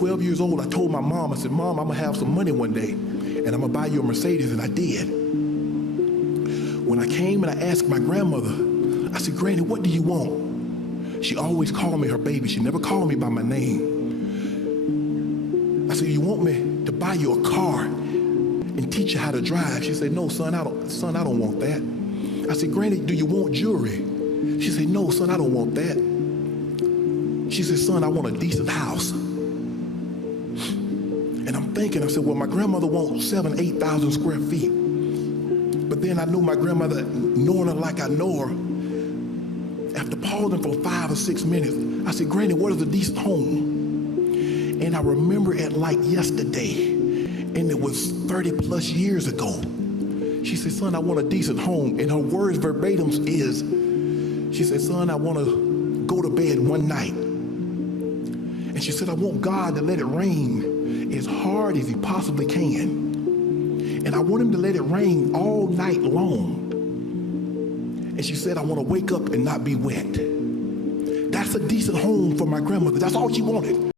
12 years old, I told my mom, I said, Mom, I'm gonna have some money one day and I'm gonna buy you a Mercedes, and I did. When I came and I asked my grandmother, I said, Granny, what do you want? She always called me her baby. She never called me by my name. I said, you want me to buy you a car and teach you how to drive? She said, no, son, I don't want that. I said, Granny, do you want jewelry? She said, no, son, I don't want that. She said, son, I want a decent house. And I'm thinking, I said, well, my grandmother wants 7,000, 8,000 square feet. But then I knew my grandmother, knowing her like I know her, after pausing for 5 or 6 minutes, I said, Granny, what is a decent home? And I remember it like yesterday, and it was 30 plus years ago. She said, son, I want a decent home. And her words verbatim is, she said, son, I want to go to bed one night. And she said, I want God to let it rain as hard as he possibly can. And I want him to let it rain all night long. And she said, I want to wake up and not be wet. That's a decent home for my grandmother. That's all she wanted.